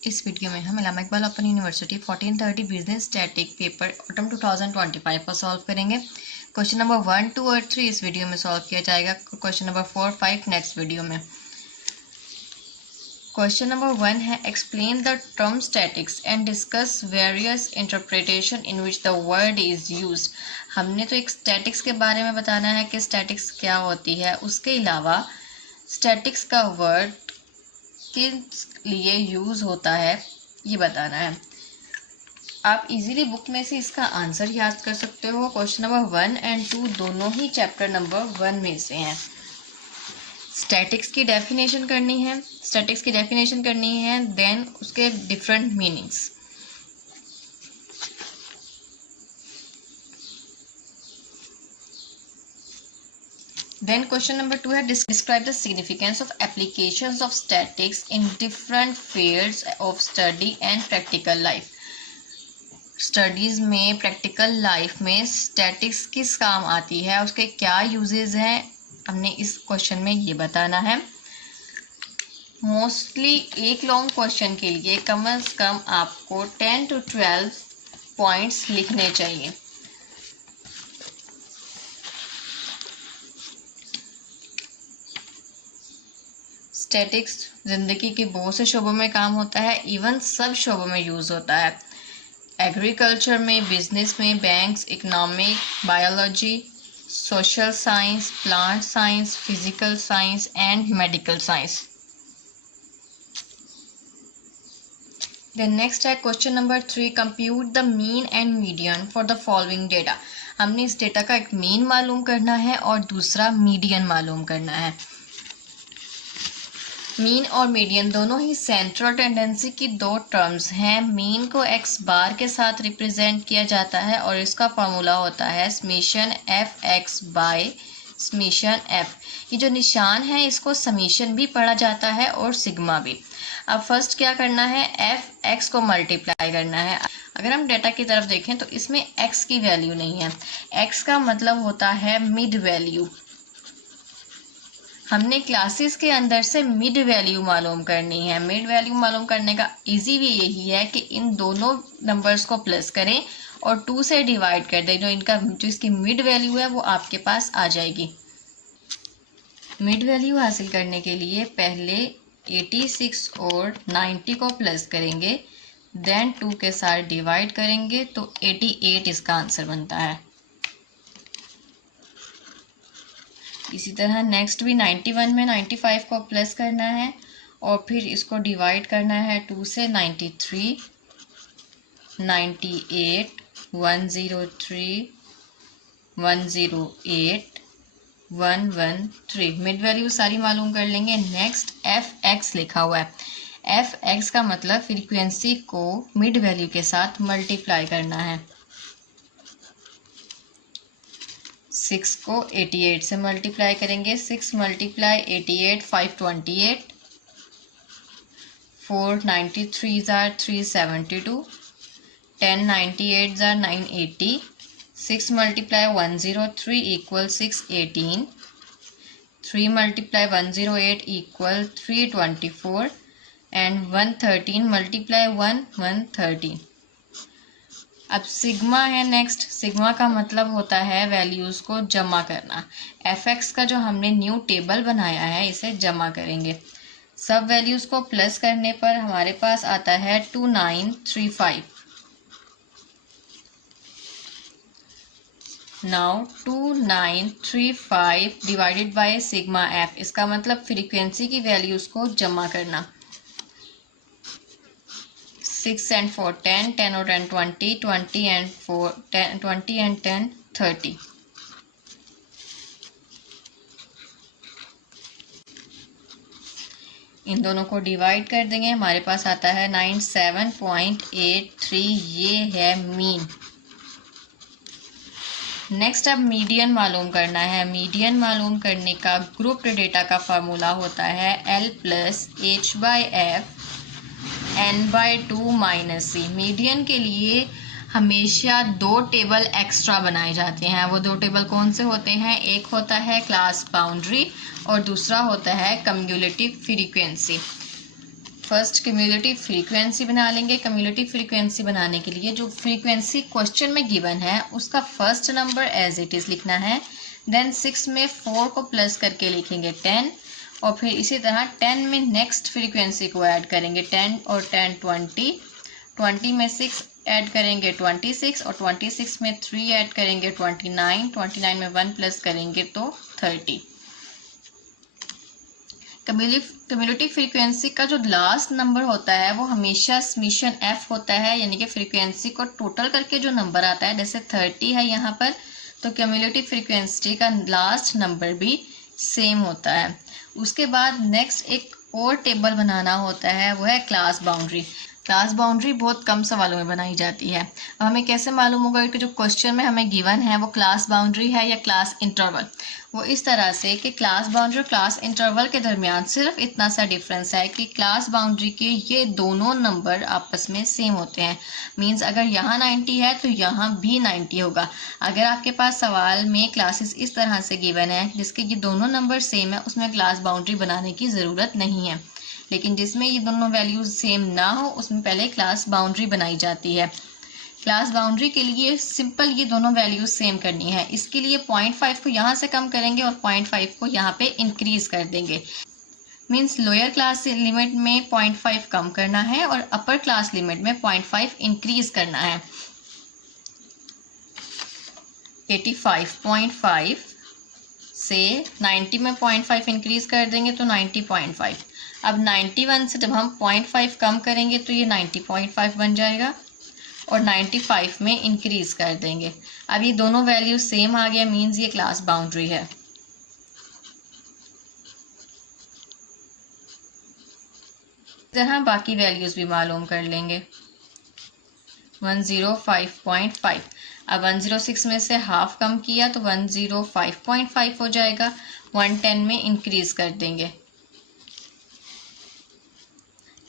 इस वीडियो में हम Allama Iqbal open university 1430 business static paper autumn 2025 पर सॉल्व करेंगे। क्वेश्चन नंबर 1, 2 और 3 इस वीडियो में सॉल्व किया जाएगा। क्वेश्चन नंबर 4, 5 नेक्स्ट वीडियो में। क्वेश्चन नंबर 1 है explain the term statics and discuss various interpretation in which the word is used. हमने तो एक स्टैटिक्स के बारे में बताना है कि स्टैटिक्स क्या होती है, उसके अलावा स्टैटिक्स का वर्ड किस लिए यूज़ होता है ये बताना है। आप इजीली बुक में से इसका आंसर याद कर सकते हो। क्वेश्चन नंबर 1 एंड 2 दोनों ही चैप्टर नंबर 1 में से हैं। स्टैटिक्स की डेफिनेशन करनी है, देन उसके different meanings. Then question number 2 है describe the significance of applications of statics in different fields of study and practical life। Studies में, प्रैक्टिकल लाइफ में स्टैटिक्स किस काम आती है, उसके क्या यूजेस हैं, हमने इस क्वेश्चन में ये बताना है। मोस्टली एक लॉन्ग क्वेश्चन के लिए कम से कम आपको 10 to 12 पॉइंट्स लिखने चाहिए। स्टैटिक्स ज़िंदगी के बहुत से शोबों में काम होता है, इवन सब शोबों में यूज़ होता है। एग्रीकल्चर में, बिजनेस में, banks, economic, biology, social science, plant science, physical science and medical science. Then next है question number 3 compute the mean and median for the following data. हमने इस डेटा का एक मीन मालूम करना है और दूसरा मीडियन मालूम करना है। मीन और मीडियन दोनों ही सेंट्रल टेंडेंसी की दो टर्म्स हैं। मीन को एक्स बार के साथ रिप्रेजेंट किया जाता है और इसका फॉर्मूला होता है summation F X bye summation F. ये जो निशान है इसको समीशन भी पढ़ा जाता है और सिग्मा भी। अब फर्स्ट क्या करना है, एफ एक्स को मल्टीप्लाई करना है। अगर हम डेटा की तरफ देखें तो इसमें एक्स की वैल्यू नहीं है। एक्स का मतलब होता है मिड वैल्यू। हमने क्लासेस के अंदर से मिड वैल्यू मालूम करनी है। मिड वैल्यू मालूम करने का इजी वे यही है कि इन दोनों नंबर्स को प्लस करें और 2 से डिवाइड कर दें। जो इसकी मिड वैल्यू है वो आपके पास आ जाएगी। मिड वैल्यू हासिल करने के लिए पहले 86 और 90 को प्लस करेंगे, देन 2 के साथ डिवाइड करेंगे तो 88 इसका आंसर बनता है। इसी तरह नेक्स्ट भी 91 में 95 को प्लस करना है और फिर इसको डिवाइड करना है 2 से। 93, 98, 103, 108, 113 मिड वैल्यू सारी मालूम कर लेंगे। नेक्स्ट एफ एक्स लिखा हुआ है। एफ एक्स का मतलब फ्रीक्वेंसी को मिड वैल्यू के साथ मल्टीप्लाई करना है। 6 को 88 से मल्टीप्लाई करेंगे। 6 multiply 88, 528, 4 93 are 372, 10 98 are 980, 6 multiply 103 equal 618, 3 multiply 108 equal 324 and 113 multiply 113। अब सिग्मा है नेक्स्ट। सिग्मा का मतलब होता है वैल्यूज़ को जमा करना। एफ एक्स का जो हमने न्यू टेबल बनाया है इसे जमा करेंगे। सब वैल्यूज़ को प्लस करने पर हमारे पास आता है 2935। Now 2935 divided by sigma F, इसका मतलब फ्रीक्वेंसी की वैल्यूज़ को जमा करना। 6 and 4 10, 10 और 10 20, 20 and 4 10, 20 and 10 30। इन दोनों को डिवाइड कर देंगे, हमारे पास आता है 97.83। ये है मीन। नेक्स्ट अब मीडियन मालूम करना है। मीडियन मालूम करने का ग्रुप डेटा का फार्मूला होता है L plus H by F n/2 minus C. Median के लिए हमेशा 2 टेबल एक्स्ट्रा बनाए जाते हैं। वो 2 टेबल कौन से होते हैं, एक होता है क्लास बाउंड्री और दूसरा होता है cumulative frequency. First cumulative frequency बना लेंगे। क्यूमुलेटिव फ्रीक्वेंसी बनाने के लिए जो फ्रीक्वेंसी क्वेश्चन में गिवन है उसका first number as it is लिखना है, देन 6 में 4 को प्लस करके लिखेंगे 10, और फिर इसी तरह 10 में नेक्स्ट फ्रीक्वेंसी को ऐड करेंगे 10 और 10 20, 20 में 6 ऐड करेंगे 26, और 26 में 3 ऐड करेंगे 29, 29 में 1 प्लस करेंगे तो 30। क्यूमुलेटिव फ्रीक्वेंसी का जो लास्ट नंबर होता है वो हमेशा समेशन एफ होता है, यानी कि फ्रीक्वेंसी को टोटल करके जो नंबर आता है, जैसे 30 है यहाँ पर, तो क्यूमुलेटिव फ्रीक्वेंसी का लास्ट नंबर भी सेम होता है। उसके बाद नेक्स्ट एक और टेबल बनाना होता है, वो है क्लास बाउंड्री। क्लास बाउंड्री बहुत कम सवालों में बनाई जाती है। अब हमें कैसे मालूम होगा कि जो क्वेश्चन में हमें गिवन है वो क्लास बाउंड्री है या क्लास इंटरवल? वो इस तरह से कि क्लास बाउंड्री और क्लास इंटरवल के दरमियान सिर्फ इतना सा डिफरेंस है कि क्लास बाउंड्री के ये दोनों नंबर आपस में सेम होते हैं। मींस अगर यहाँ 90 है तो यहाँ भी 90 होगा। अगर आपके पास सवाल में क्लासेस इस तरह से गिवन है जिसके ये दोनों नंबर सेम है, उसमें क्लास बाउंड्री बनाने की ज़रूरत नहीं है। लेकिन जिसमें ये दोनों वैल्यूज सेम ना हो उसमें पहले क्लास बाउंड्री बनाई जाती है। क्लास बाउंड्री के लिए सिंपल ये दोनों वैल्यूज सेम करनी है। इसके लिए 0.5 को यहाँ से कम करेंगे और 0.5 को यहाँ पे इंक्रीज कर देंगे। मीन्स लोअर क्लास लिमिट में 0.5 कम करना है और अपर क्लास लिमिट में 0.5 इंक्रीज करना है। 85.5 से 90 में 0.5 इंक्रीज कर देंगे तो 90.5। अब 91 से जब हम 0.5 कम करेंगे तो ये 90.5 बन जाएगा और 95 में इंक्रीज कर देंगे। अब ये दोनों वैल्यू सेम आ गया, मीन्स ये क्लास बाउंड्री है। इस तरह बाकी वैल्यूज भी मालूम कर लेंगे। 105.5, अब 106 में से हाफ कम किया तो 105.5 हो जाएगा। 110 में इंक्रीज कर देंगे।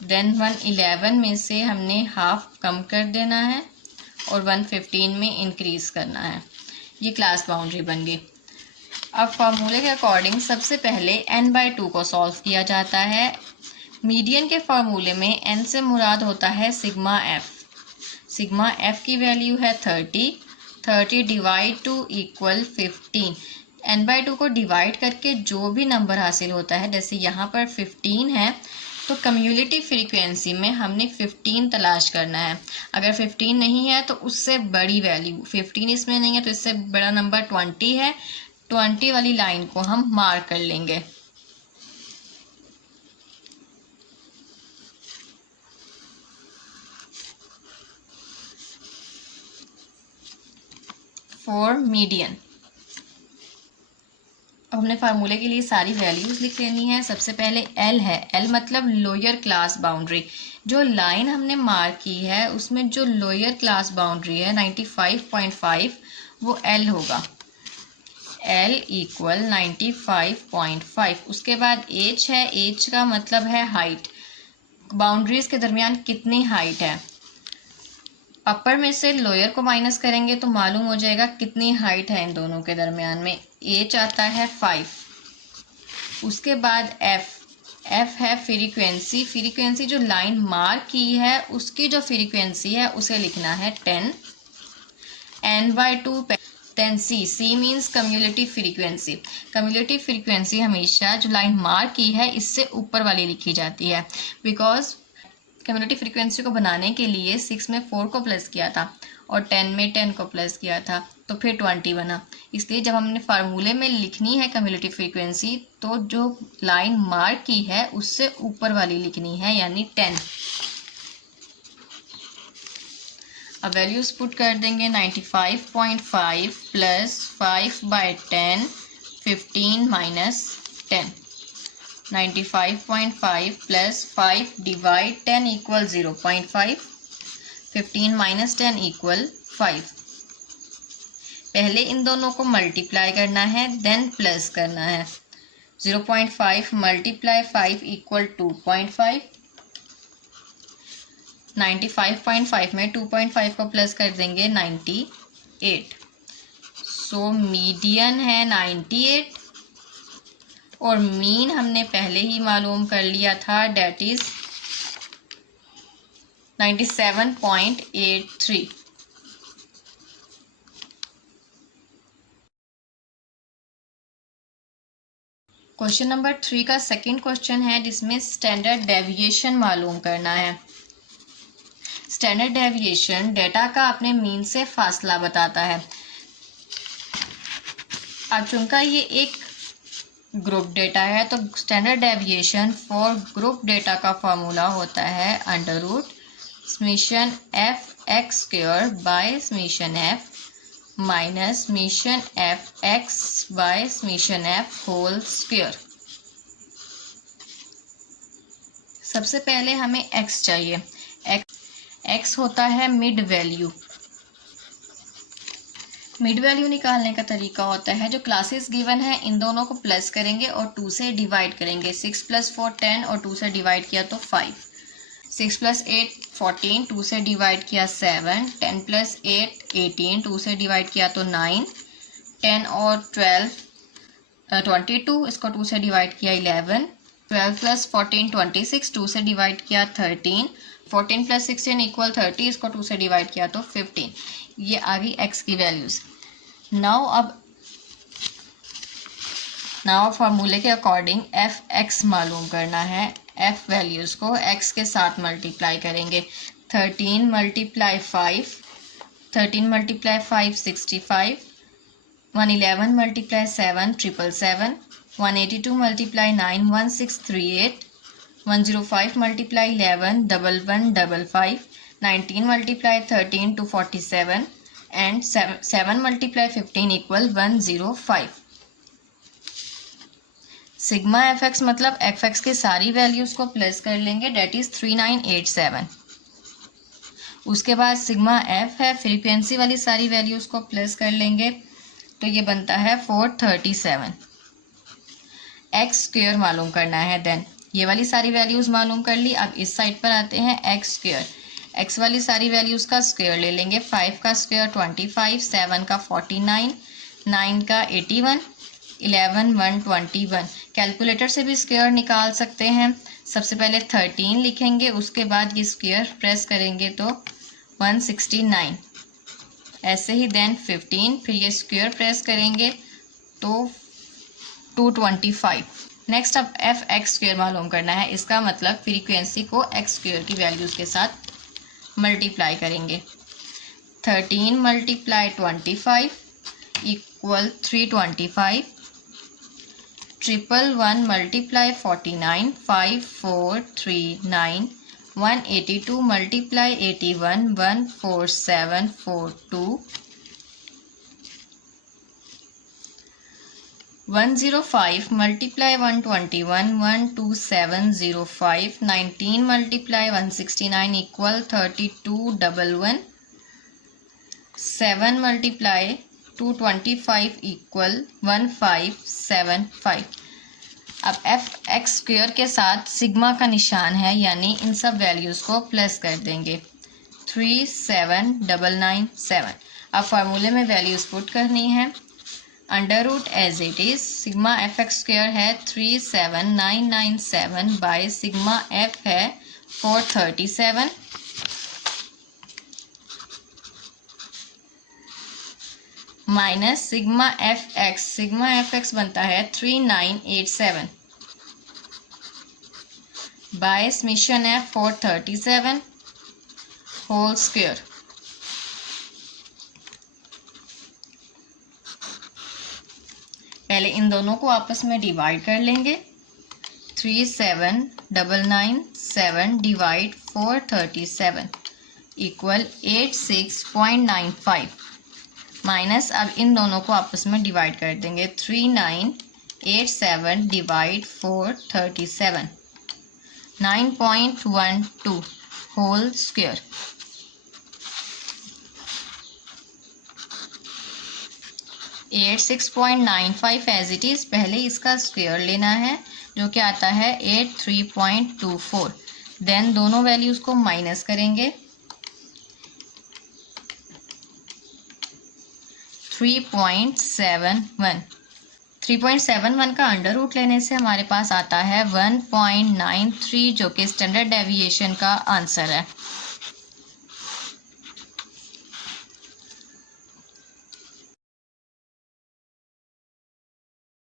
देन 111 में से हमने हाफ कम कर देना है और 115 में इंक्रीज करना है। ये क्लास बाउंड्री बन गई। अब फार्मूले के अकॉर्डिंग सबसे पहले n/2 को सॉल्व किया जाता है। मीडियन के फार्मूले में n से मुराद होता है सिग्मा एफ। सिग्मा एफ की वैल्यू है 30 डिवाइड 2 इक्वल 15। n/2 को डिवाइड करके जो भी नंबर हासिल होता है, जैसे यहाँ पर 15 है तो क्यूमुलेटिव फ्रीक्वेंसी में हमने 15 तलाश करना है। अगर 15 नहीं है तो उससे बड़ी वैल्यू, 15 इसमें नहीं है तो इससे बड़ा नंबर 20 है। 20 वाली लाइन को हम मार्क कर लेंगे। फॉर मीडियन अब हमने फार्मूले के लिए सारी वैल्यूज लिख लेनी है। सबसे पहले L है, L मतलब लोअर क्लास बाउंड्री। जो लाइन हमने मार्क की है उसमें जो लोअर क्लास बाउंड्री है 95.5 वो L होगा। L equal 95.5। उसके बाद H है, H का मतलब है हाइट। बाउंड्रीज के दरमियान कितनी हाइट है, अपर में से लोअर को माइनस करेंगे तो मालूम हो जाएगा कितनी हाइट है इन दोनों के दरमियान में। H आता है 5। उसके बाद F है फ्रीक्वेंसी। फ्रीक्वेंसी जो लाइन मार्क की है उसकी जो फ्रीक्वेंसी है उसे लिखना है 10। n/2 10 C means cumulative frequency. Cumulative frequency हमेशा जो लाइन मार्क की है इससे ऊपर वाली लिखी जाती है। बिकॉज क्यूमुलेटिव फ्रीक्वेंसी को बनाने के लिए 6 में 4 को प्लस किया था और 10 में 10 को प्लस किया था तो फिर 20 बना। इसलिए जब हमने फार्मूले में लिखनी है क्यूमुलेटिव फ्रीक्वेंसी तो जो लाइन मार्क की है उससे ऊपर वाली लिखनी है, यानी 10। अब वैल्यूज पुट कर देंगे। 95.5 plus 5/10 15 minus 10। 95.5 plus 5 divide 10 equal 0.5। 15 minus 10 equal 5। पहले इन दोनों को मल्टीप्लाई करना है देन प्लस करना है। 0.5 मल्टीप्लाई 5 इक्वल 2.5। 95.5 में 2.5 को प्लस कर देंगे 98। सो मीडियन है 98 और मीन हमने पहले ही मालूम कर लिया था, डेट इज 97.83। क्वेश्चन नंबर 3 का सेकंड क्वेश्चन है जिसमें स्टैंडर्ड डेविएशन मालूम करना है। स्टैंडर्ड डेविएशन डेटा का अपने मीन से फासला बताता है। अब चूंकि ये एक ग्रुप डेटा है तो standard deviation for group data का फॉर्मूला होता है under root summation F X square by summation F minus summation F X by summation F whole square. सबसे पहले हमें एक्स चाहिए। एक्स होता है मिड वैल्यू। मिड वैल्यू निकालने का तरीका होता है जो क्लासेस गिवन है इन दोनों को प्लस करेंगे और 2 से डिवाइड करेंगे। 6 + 4 10 और 2 से डिवाइड किया तो 5। 6 + 8 14, 2 से डिवाइड किया 7। 10 + 8 18, 2 से डिवाइड किया तो 9। 10 और 12 22, इसको 2 से डिवाइड किया 11। 12 + 14 26, 2 से डिवाइड किया 13। 14 + 16 = 30, इसको 2 से डिवाइड किया तो 15। ये आ गई एक्स की वैल्यूज। नाउ फार्मूले के अकॉर्डिंग एफ एक्स मालूम करना है। एफ वैल्यूज को एक्स के साथ मल्टीप्लाई करेंगे। 13 × 5 65। 111 × 7 777। 182 × 9 1638। 105 × 11 1155। 19 × 13 247 and 7 × 15 = 105। सिग्मा एफ एक्स मतलब एफ एक्स के सारी वैल्यूज को प्लस कर लेंगे, डेट इज 3987। उसके बाद सिग्मा एफ है, फ्रीक्वेंसी वाली सारी वैल्यूज को प्लस कर लेंगे तो ये बनता है 437। एक्स स्क्वायर मालूम करना है। देन ये वाली सारी वैल्यूज मालूम कर ली। अब इस साइड पर आते हैं एक्स स्क्वायर। एक्स वाली सारी वैल्यूज का स्क्वायर ले लेंगे। 5 का स्क्वायर 25, 7 का 49, 9 का 81, 11 121। कैलकुलेटर से भी स्क्वायर निकाल सकते हैं। सबसे पहले 13 लिखेंगे, उसके बाद ये स्क्वायर प्रेस करेंगे तो 169। ऐसे ही देन 15, फिर ये स्क्वायर प्रेस करेंगे तो 225। नेक्स्ट अब एफ एक्स स्क्वायर मालूम करना है। इसका मतलब फ्रीक्वेंसी को एक्स स्क्वायर की वैल्यूज के साथ मल्टीप्लाई करेंगे। 13 × 25 = 325। 111 × 49 5439। 182 × 81 14742। 105 × 121 12705। 19 × 169 = 3211। 7 × 225 = 1575। अब एफ एक्स स्क्वायर के साथ सिग्मा का निशान है, यानी इन सब वैल्यूज़ को प्लस कर देंगे। 37997। अब फार्मूले में वैल्यूज़ पुट करनी है। Under root as it is sigma F X square है 37997 बाय सिग्मा एफ है 437 माइनस सिग्मा एफ एक्स बनता है 3987 by summation F 437 whole square. पहले इन दोनों को आपस में डिवाइड कर लेंगे। 37997 डिवाइड 437 = 86.95 माइनस अब इन दोनों को आपस में डिवाइड कर देंगे। 3987 divide 437 9.12 whole square. 86.95 as it is. पहले इसका स्क्वायर लेना है जो कि आता है 83.24। देन दोनों वैल्यूज़ को माइनस करेंगे। 3.71 का अंडर रूट लेने से हमारे पास आता है 1.93 जो कि स्टैंडर्ड डेविएशन का आंसर है।